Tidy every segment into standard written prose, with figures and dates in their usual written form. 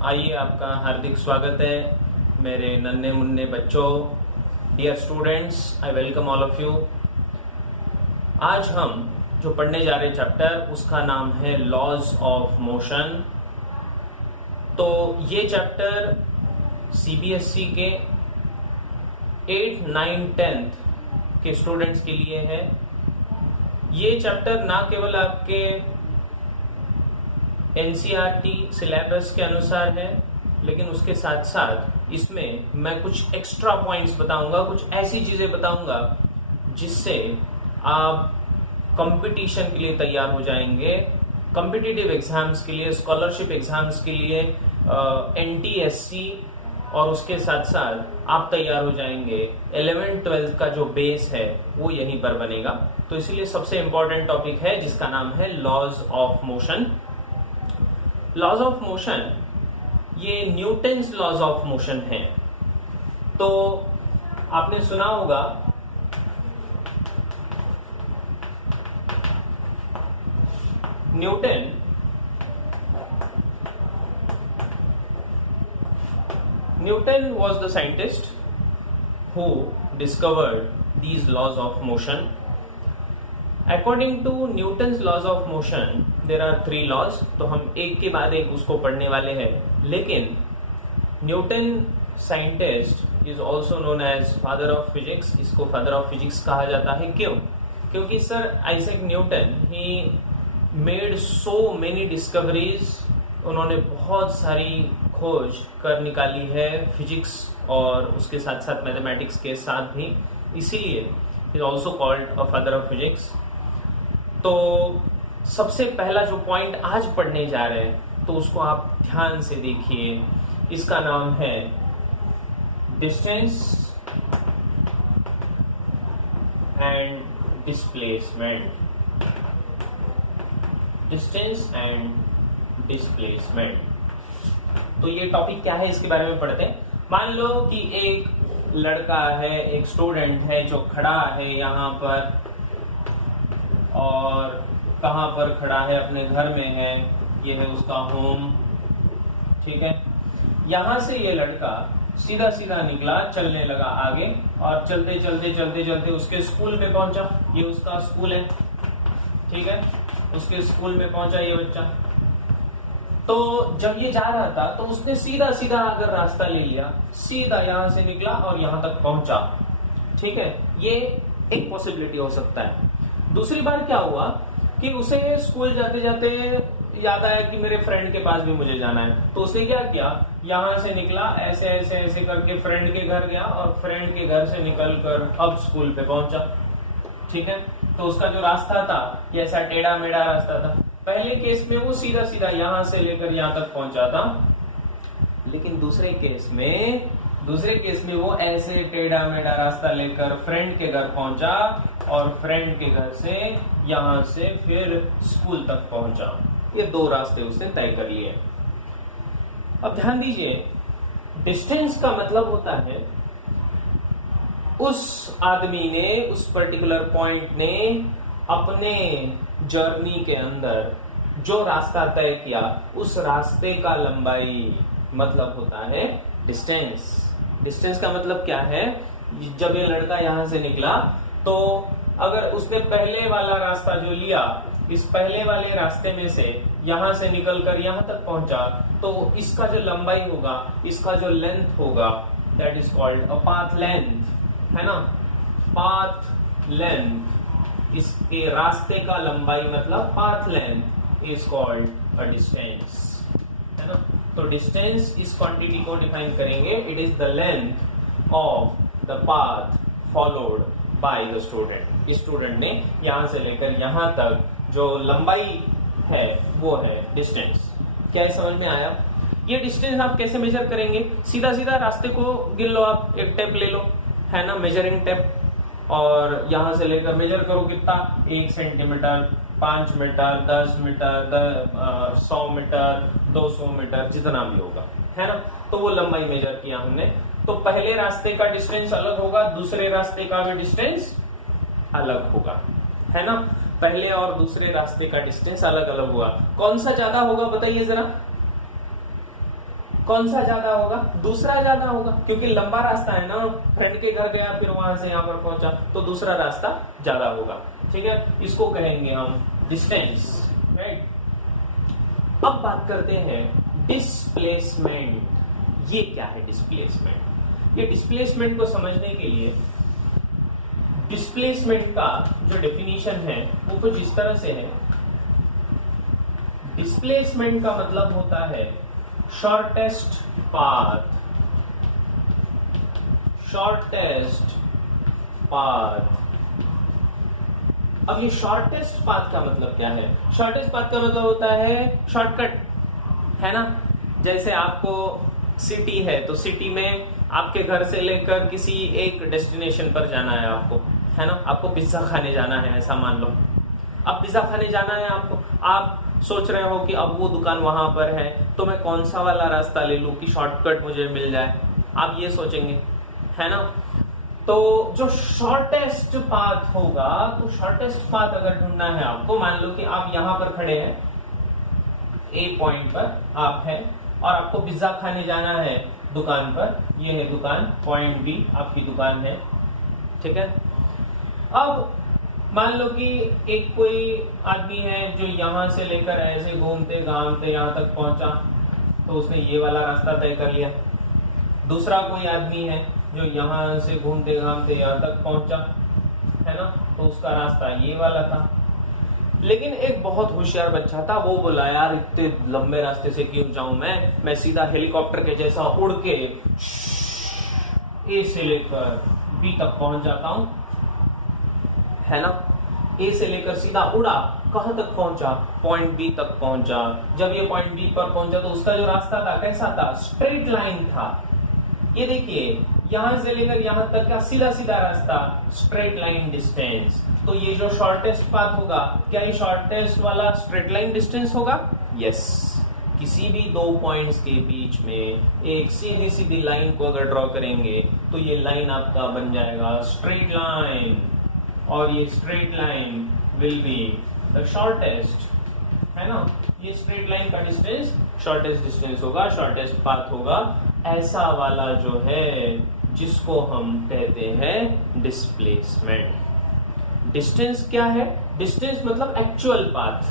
आइए, आपका हार्दिक स्वागत है मेरे नन्हे मुन्ने बच्चों। Dear students, I welcome all of you. आज हम जो पढ़ने जा रहे चैप्टर उसका नाम है लॉज ऑफ मोशन। तो ये चैप्टर सीबीएसई के 8, 9, 10th के स्टूडेंट्स के लिए है। ये चैप्टर ना केवल आपके एनसीईआरटी सिलेबस के अनुसार है, लेकिन उसके साथ साथ इसमें मैं कुछ एक्स्ट्रा पॉइंट्स बताऊंगा, कुछ ऐसी चीजें बताऊंगा जिससे आप कंपटीशन के लिए तैयार हो जाएंगे, कॉम्पिटिटिव एग्जाम्स के लिए, स्कॉलरशिप एग्जाम्स के लिए, एनटीएससी, और उसके साथ साथ आप तैयार हो जाएंगे। 11th 12th का जो बेस है वो यहीं पर बनेगा। तो इसलिए सबसे इंपॉर्टेंट टॉपिक है जिसका नाम है laws of motion. Laws of motion ये न्यूटन्स लॉज ऑफ मोशन है। तो आपने सुना होगा Newton was the scientist who discovered these laws of motion. According to Newton's laws of motion, there are 3 laws. तो हम एक के बाद एक उसको पढ़ने वाले हैं। लेकिन Newton scientist is also known as father of physics. इसको फादर ऑफ फिजिक्स कहा जाता है। क्यों? क्योंकि सर आइजैक न्यूटन ही मेड सो मेनी डिस्कवरीज। उन्होंने बहुत सारी खोज कर निकाली है फिजिक्स और उसके साथ साथ मैथमेटिक्स के साथ भी, इसीलिए is also called a father of physics. तो सबसे पहला जो पॉइंट आज पढ़ने जा रहे हैं तो उसको आप ध्यान से देखिए। इसका नाम है distance and displacement. Distance and displacement. तो ये टॉपिक क्या है इसके बारे में पढ़ते हैं। मान लो कि एक लड़का है, एक स्टूडेंट है जो खड़ा है यहाँ पर, और कहाँ पर खड़ा है? अपने घर में है। ये है उसका होम, ठीक है। यहां से ये लड़का सीधा सीधा निकला, चलने लगा आगे, और चलते चलते चलते चलते उसके स्कूल पे पहुंचा। ये उसका स्कूल है, ठीक है। उसके स्कूल में पहुंचा ये बच्चा। तो जब ये जा रहा था तो उसने सीधा सीधा अगर रास्ता ले लिया, सीधा यहां से निकला और यहां तक पहुंचा, ठीक है। ये एक पॉसिबिलिटी हो सकता है। दूसरी बार क्या हुआ कि उसे स्कूल जाते जाते याद आया कि मेरे फ्रेंड के पास भी मुझे जाना है। तो उसने क्या किया, यहां से निकला, ऐसे ऐसे ऐसे करके फ्रेंड के घर गया, और फ्रेंड के घर से निकलकर अब स्कूल पे पहुंचा, ठीक है। तो उसका जो रास्ता था ये ऐसा टेढ़ा मेढ़ा रास्ता था। पहले केस में वो सीधा सीधा यहां से लेकर यहां तक पहुंचा था, लेकिन दूसरे केस में वो ऐसे टेढ़ा मेढ़ा रास्ता लेकर फ्रेंड के घर पहुंचा, और फ्रेंड के घर से यहां से फिर स्कूल तक पहुंचा। ये 2 रास्ते उसने तय कर लिए। अब ध्यान दीजिए, डिस्टेंस का मतलब होता है उस आदमी ने, उस पर्टिकुलर पॉइंट ने अपने जर्नी के अंदर जो रास्ता तय किया, उस रास्ते का लंबाई मतलब होता है डिस्टेंस। डिस्टेंस का मतलब क्या है? जब ये लड़का यहां से निकला तो अगर उसने पहले वाला रास्ता जो लिया, इस पहले वाले रास्ते में से यहां से निकलकर यहां तक पहुंचा, तो इसका जो लंबाई होगा, इसका जो लेंथ होगा, that is called a path length, है ना। पाथ लेंथ, इसके रास्ते का लंबाई मतलब path length is called a distance, है ना। तो डिस्टेंस इस क्वांटिटी को डिफाइन करेंगे, it is the length of the path followed by the student. Student ने यहां से लेकर यहां तक जो लंबाई है वो है डिस्टेंस। क्या ये समझ में आया? ये डिस्टेंस आप कैसे मेजर करेंगे? सीधा सीधा रास्ते को गिन लो, आप एक टेप ले लो, है ना, मेजरिंग टेप, और यहां से लेकर मेजर करो कितना, 1 centimetre, 5 metre, 10 metre, 100 metre, 200 metre, जितना भी होगा, है ना। तो वो लंबाई मेजर किया हमने। तो पहले रास्ते का डिस्टेंस अलग होगा, दूसरे रास्ते का भी डिस्टेंस अलग होगा, है ना। पहले और दूसरे रास्ते का डिस्टेंस अलग अलग हुआ। कौन सा ज्यादा होगा बताइए जरा? कौन सा ज्यादा होगा? दूसरा ज्यादा होगा, क्योंकि लंबा रास्ता है ना, फ्रेंड के घर गया फिर वहां से यहाँ पर पहुंचा, तो दूसरा रास्ता ज्यादा होगा। ठीक है, इसको कहेंगे हम डिस्टेंस, राइट। अब बात करते हैं डिस्प्लेसमेंट। ये क्या है डिस्प्लेसमेंट? ये डिस्प्लेसमेंट को समझने के लिए डिस्प्लेसमेंट का जो डेफिनेशन है वो कुछ इस तरह से है। डिस्प्लेसमेंट का मतलब होता है शॉर्टेस्ट पाथ। Shortest path. अब ये शॉर्टेस्ट पाथ का मतलब क्या है? शॉर्टेस्ट पाथ का मतलब होता है शॉर्टकट, है ना। जैसे आपको सिटी है तो सिटी में आपके घर से लेकर किसी एक डेस्टिनेशन पर जाना है आपको, है ना। आपको पिज्जा खाने जाना है, ऐसा मान लो। अब पिज्जा खाने जाना है आपको, आप सोच रहे हो कि अब वो दुकान वहां पर है तो मैं कौन सा वाला रास्ता ले लूं कि शॉर्टकट मुझे मिल जाए, आप ये सोचेंगे, है ना। तो जो शॉर्टेस्ट पाथ होगा, तो शॉर्टेस्ट पाथ अगर ढूंढना है आपको, मान लो कि आप यहां पर खड़े हैं, ए पॉइंट पर आप हैं और आपको पिज्जा खाने जाना है दुकान पर। ये है दुकान, पॉइंट बी आपकी दुकान है, ठीक है। अब मान लो कि एक कोई आदमी है जो यहां से लेकर ऐसे घूमते घामते यहां तक पहुंचा, तो उसने ये वाला रास्ता तय कर लिया। दूसरा कोई आदमी है जो यहां से घूमते घामते यहां तक पहुंचा, है ना, तो उसका रास्ता ये वाला था। लेकिन एक बहुत होशियार बच्चा था, वो बोला यार इतने लंबे रास्ते से क्यों जाऊं मैं सीधा हेलीकॉप्टर के जैसा उड़ के ए से लेकर बी तक पहुंच जाता हूं, है ना। ए से लेकर सीधा उड़ा, कहां तक पहुंचा? पॉइंट बी तक पहुंचा। जब ये पॉइंट बी पर पहुंचा तो उसका जो रास्ता था कैसा था? स्ट्रेट लाइन था। ये देखिए, यहां से लेकर यहां तक का सीधा सीधा रास्ता, स्ट्रेट लाइन डिस्टेंस। तो ये जो शॉर्टेस्ट पाथ होगा, क्या ये शॉर्टेस्ट वाला स्ट्रेट लाइन डिस्टेंस होगा? यस। किसी भी दो पॉइंट्स के बीच में एक सीधी सीधी लाइन को अगर ड्रॉ करेंगे तो ये लाइन आपका बन जाएगा स्ट्रेट लाइन, और ये straight line will be the shortest, है ना। ये स्ट्रेट लाइन का डिस्टेंस शॉर्टेस्ट डिस्टेंस होगा, शॉर्टेस्ट पाथ होगा। ऐसा वाला जो है जिसको हम कहते हैं डिस्प्लेसमेंट। डिस्टेंस क्या है? डिस्टेंस मतलब एक्चुअल पाथ,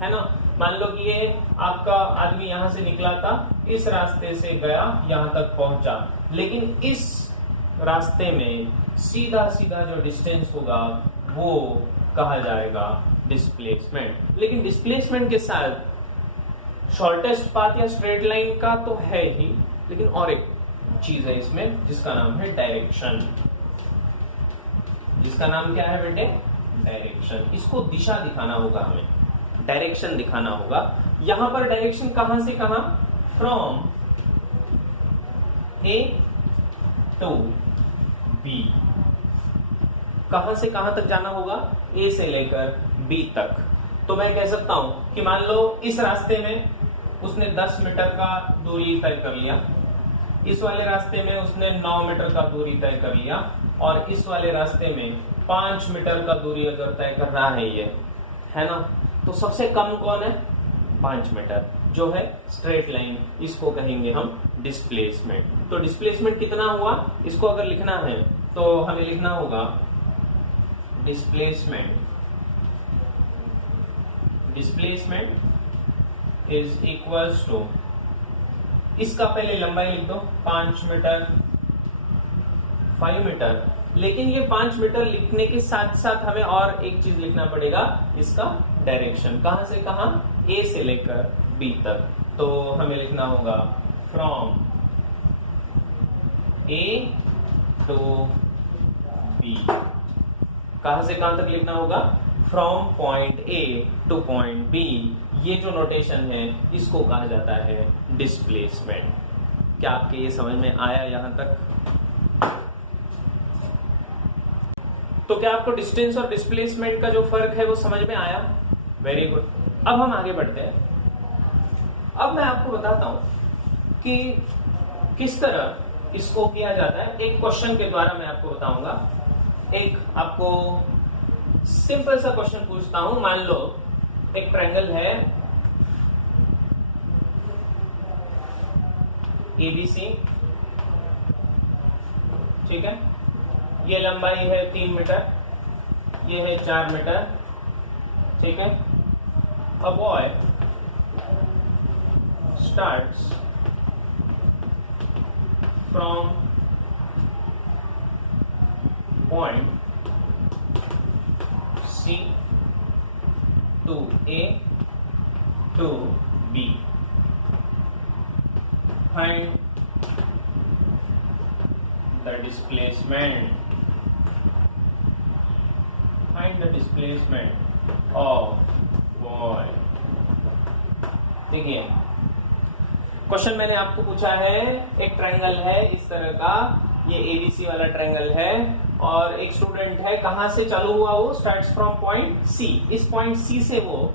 है ना। मान लो कि ये आपका आदमी यहां से निकला था, इस रास्ते से गया, यहां तक पहुंचा, लेकिन इस रास्ते में सीधा सीधा जो डिस्टेंस होगा वो कहा जाएगा डिस्प्लेसमेंट। लेकिन डिस्प्लेसमेंट के साथ शॉर्टेस्ट पाथ या स्ट्रेट लाइन का तो है ही, लेकिन और एक चीज है इसमें जिसका नाम है डायरेक्शन। जिसका नाम क्या है बेटे? डायरेक्शन। इसको दिशा दिखाना होगा, हमें डायरेक्शन दिखाना होगा। यहां पर डायरेक्शन कहां से कहां? From A to B. कहां से कहां तक जाना होगा? ए से लेकर बी तक। तो मैं कह सकता हूं कि मान लो इस रास्ते में उसने 10 मीटर का दूरी तय कर लिया, इस वाले रास्ते में उसने 9 मीटर का दूरी तय कर लिया, और इस वाले रास्ते में 5 मीटर का दूरी अगर तय कर रहा है ये, है ना। तो सबसे कम कौन है? 5 मीटर, जो है स्ट्रेट लाइन। इसको कहेंगे हम डिस्प्लेसमेंट। तो डिस्प्लेसमेंट कितना हुआ? इसको अगर लिखना है तो हमें लिखना होगा डिस्प्लेसमेंट इज इक्वल्स टू, इसका पहले लंबाई लिख दो 5 मीटर, 5 मीटर। लेकिन ये 5 मीटर लिखने के साथ साथ हमें और एक चीज लिखना पड़ेगा, इसका डायरेक्शन। कहां से कहां? ए से लेकर बी तक। तो हमें लिखना होगा फ्रॉम ए टू बी। कहां से कहां तक लिखना होगा? From point A to point B. ये जो नोटेशन है इसको कहा जाता है डिस्प्लेसमेंट। क्या आपके ये समझ में आया यहां तक? तो क्या आपको डिस्टेंस और डिस्प्लेसमेंट का जो फर्क है वो समझ में आया? Very good. अब हम आगे बढ़ते हैं। अब मैं आपको बताता हूं कि किस तरह इसको किया जाता है। एक क्वेश्चन के द्वारा मैं आपको बताऊंगा। एक आपको सिंपल सा क्वेश्चन पूछता हूं। मान लो एक ट्रायंगल है ABC, ठीक है, ये लंबाई है 3 मीटर, ये है 4 मीटर, ठीक है। A boy starts from point C to A to B. Find the displacement. Find the displacement of boy. देखिए, क्वेश्चन मैंने आपको पूछा है, एक ट्रायंगल है इस तरह का, ये एबीसी वाला ट्रायंगल है, और एक स्टूडेंट है, कहां से चालू हुआ वो, स्टार्ट्स फ्रॉम पॉइंट सी, इस पॉइंट सी से वो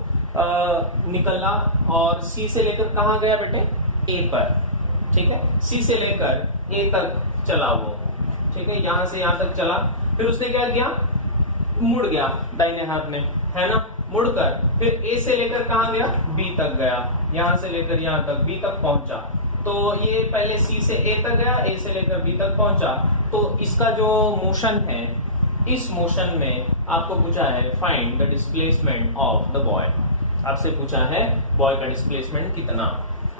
निकला और सी से लेकर कहां गया बेटे, ए पर, ठीक है, सी से लेकर ए तक चला वो, ठीक है, यहां से यहां तक चला, फिर उसने क्या किया, मुड़ गया दाहिने हाथ में, है ना, मुड़कर फिर ए से लेकर कहां गया, बी तक गया, यहां से लेकर यहां तक बी तक पहुंचा। तो ये पहले सी से ए तक गया, ए से लेकर बी तक पहुंचा, तो इसका जो मोशन है, इस मोशन में आपको पूछा है find the displacement of the boy, आपसे पूछा है बॉय का डिस्प्लेसमेंट कितना।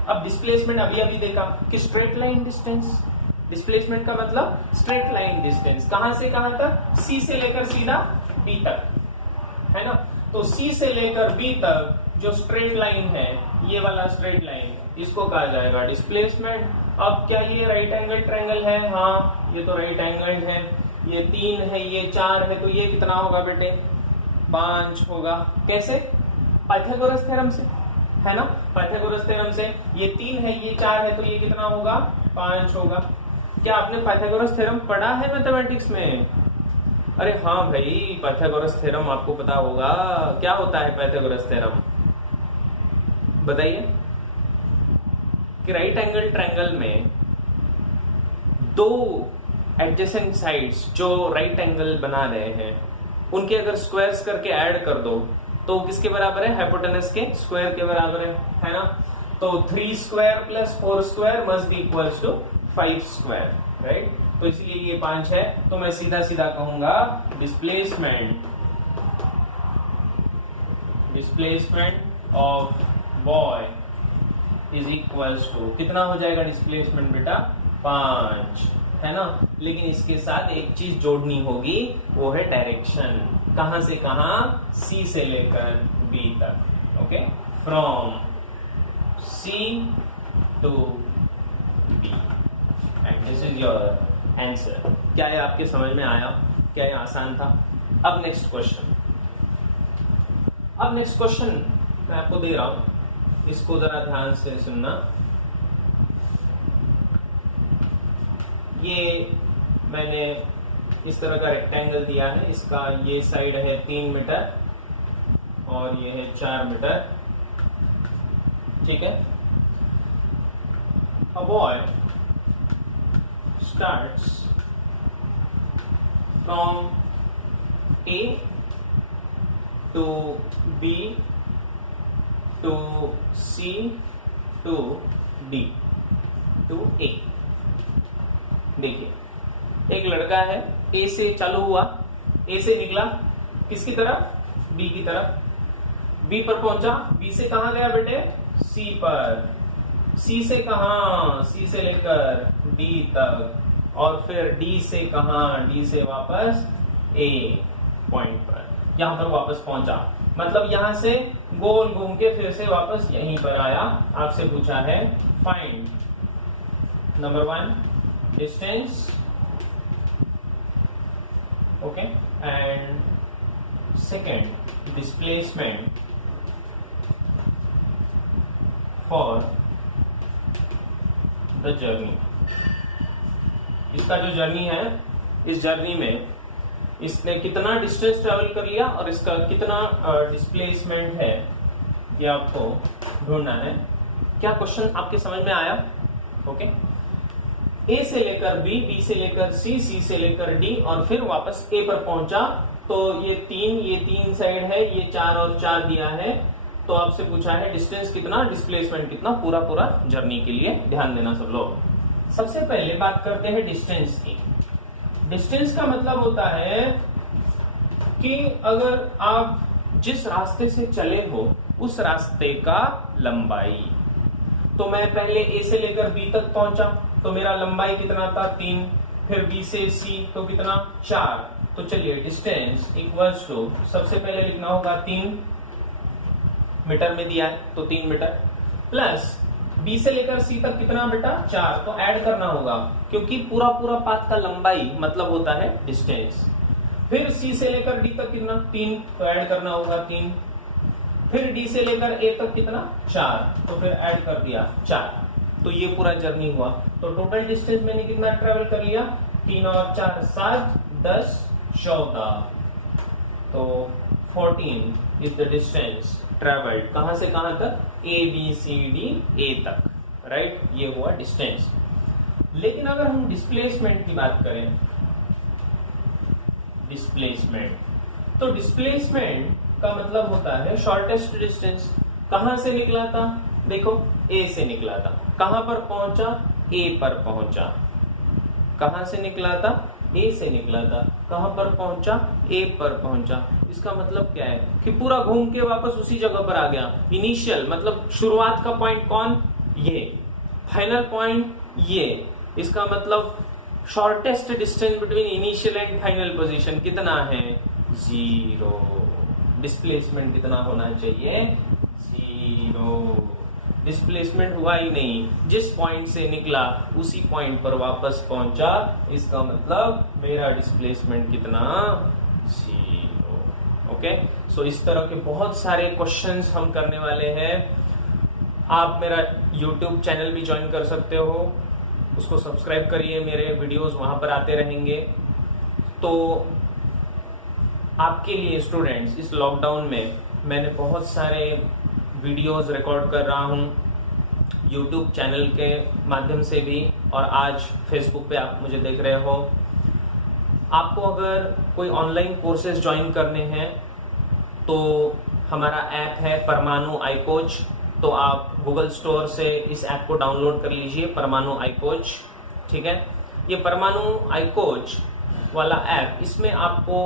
अब डिस्प्लेसमेंट अभी अभी देखा कि स्ट्रेट लाइन डिस्टेंस, डिस्प्लेसमेंट का मतलब स्ट्रेट लाइन डिस्टेंस, कहां से कहां तक, सी से लेकर सीधा बी तक, है ना, तो सी से लेकर बी तक जो स्ट्रेट लाइन है, ये वाला स्ट्रेट लाइन, इसको कहा जाएगा डिस्प्लेसमेंट। अब क्या ये राइट एंगल ट्रायंगल है, हाँ ये तो राइट एंगल है, ये 3 है, ये 4 है, तो ये कितना होगा बेटे, 5 होगा। कैसे, पाइथागोरस थ्योरम से, है ना, पाइथागोरस थ्योरम से, ये 3 है, ये 4 है, तो ये कितना होगा, 5 होगा। क्या आपने पाइथागोरस थ्योरम पढ़ा है मैथमेटिक्स में? अरे हाँ भाई, पाइथागोरस थ्योरम आपको पता होगा, क्या होता है पाइथागोरस थ्योरम, बताइए। कि राइट एंगल ट्रायंगल में दो एडजेसेंट साइड्स जो राइट एंगल बना रहे हैं, उनके अगर स्क्वायर्स करके ऐड कर दो तो किसके बराबर है, हाइपोटेनस के स्क्वायर के बराबर है ना। तो 3 square plus 4 square must be equals to 5 square, right. तो इसलिए ये 5 है, तो मैं सीधा सीधा कहूंगा displacement of boy is equals to, कितना हो जाएगा डिस्प्लेसमेंट बेटा, 5, है ना। लेकिन इसके साथ एक चीज जोड़नी होगी, वो है डायरेक्शन, कहां से कहां, सी से लेकर बी तक, okay, from C to B, and this is your answer. क्या ये आपके समझ में आया, क्या ये आसान था? अब नेक्स्ट क्वेश्चन, मैं आपको दे रहा हूं, इसको जरा ध्यान से सुनना। ये मैंने इस तरह का रेक्टेंगल दिया है, इसका ये साइड है 3 मीटर और ये है 4 मीटर, ठीक है। A boy starts from A to B to C to D to A। देखिए, एक लड़का है, ए से चालू हुआ, ए से निकला किसकी तरफ, बी की तरफ, बी पर पहुंचा, बी से कहां गया बेटे, सी पर, सी से कहां, सी से लेकर डी तक, और फिर डी से कहां, डी से वापस ए पॉइंट पर, यहां पर वापस पहुंचा, मतलब यहां से गोल घूम के फिर से वापस यहीं पर आया। आपसे पूछा है find number 1 distance, okay, and second displacement for the journey. इसका जो जर्नी है, इस जर्नी में इसने कितना डिस्टेंस ट्रेवल कर लिया और इसका कितना डिस्प्लेसमेंट है, ये आपको ढूंढना है। क्या क्वेश्चन आपके समझ में आया? ओके, ए से लेकर बी, बी से लेकर सी, सी से लेकर डी, और फिर वापस ए पर पहुंचा। तो ये 3 साइड है, ये 4 और 4 दिया है। तो आपसे पूछा है डिस्टेंस कितना, डिस्प्लेसमेंट कितना, पूरा जर्नी के लिए ध्यान देना सब लोग। सबसे पहले बात करते हैं डिस्टेंस की। डिस्टेंस का मतलब होता है कि अगर आप जिस रास्ते से चले हो उस रास्ते का लंबाई। तो मैं पहले ए से लेकर बी तक पहुंचा तो मेरा लंबाई कितना था 3, फिर बी से सी तो कितना 4। तो चलिए डिस्टेंस इक्वल्स टू, सबसे पहले लिखना होगा 3 मीटर में दिया है तो 3 मीटर, प्लस बी से लेकर सी तक कितना बेटा 4, तो ऐड करना होगा क्योंकि पूरा पूरा पाथ का लंबाई मतलब होता है डिस्टेंस। फिर सी से लेकर डी तक कितना 3, तो ऐड करना होगा 3। फिर डी से लेकर ए तक कितना 4, तो फिर ऐड कर दिया 4। तो ये पूरा जर्नी हुआ। तो टोटल डिस्टेंस मैंने कितना ट्रेवल कर लिया, 3 और 4 7, 10 14, तो 14 इज द डिस्टेंस ट्रेवल्ड। कहां से कहां तक, A B C D A तक, राइट। ये हुआ डिस्टेंस। लेकिन अगर हम डिस्प्लेसमेंट की बात करें, डिस्प्लेसमेंट, तो डिस्प्लेसमेंट का मतलब होता है शॉर्टेस्ट डिस्टेंस। कहां से निकला था, देखो ए से निकला था, कहां पर पहुंचा, ए पर पहुंचा। कहां से निकला था, ए से निकला था, कहां पर पहुंचा, ए पर पहुंचा। इसका मतलब क्या है कि पूरा घूम के वापस उसी जगह पर आ गया। इनिशियल मतलब शुरुआत का पॉइंट कौन, ये, फाइनल पॉइंट ये। इसका मतलब shortest distance between initial and final position कितना है, 0। डिस्प्लेसमेंट कितना होना चाहिए, 0। डिस्प्लेसमेंट हुआ ही नहीं, जिस पॉइंट से निकला उसी पॉइंट पर वापस पहुंचा, इसका मतलब मेरा डिस्प्लेसमेंट कितना, 0। ओके, सो इस तरह के बहुत सारे क्वेश्चंस हम करने वाले हैं। आप मेरा YouTube चैनल भी ज्वाइन कर सकते हो, उसको सब्सक्राइब करिए, मेरे वीडियोस वहां पर आते रहेंगे। तो आपके लिए स्टूडेंट्स इस लॉकडाउन में मैंने बहुत सारे वीडियोस रिकॉर्ड कर रहा हूं YouTube चैनल के माध्यम से भी, और आज Facebook पे आप मुझे देख रहे हो। आपको अगर कोई ऑनलाइन कोर्सेज ज्वाइन करने हैं तो हमारा ऐप है परमाणु आई कोच। तो आप गूगल स्टोर से इस ऐप को डाउनलोड कर लीजिए, परमाणु आई कोच, ठीक है। ये परमाणु आई कोच वाला ऐप, इसमें आपको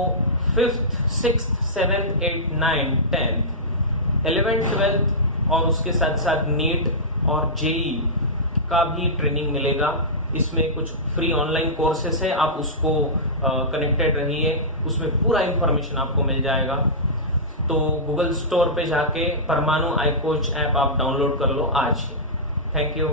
5th 6th 7th 8th 9th 10th 11th 12th और उसके साथ साथ नीट और जेई का भी ट्रेनिंग मिलेगा। इसमें कुछ फ्री ऑनलाइन कोर्सेस है, आप उसको कनेक्टेड रहिए, उसमें पूरा इंफॉर्मेशन आपको मिल जाएगा। तो गूगल स्टोर पे जाके परमाणु आई कोच ऐप आप डाउनलोड कर लो आज ही। Thank you.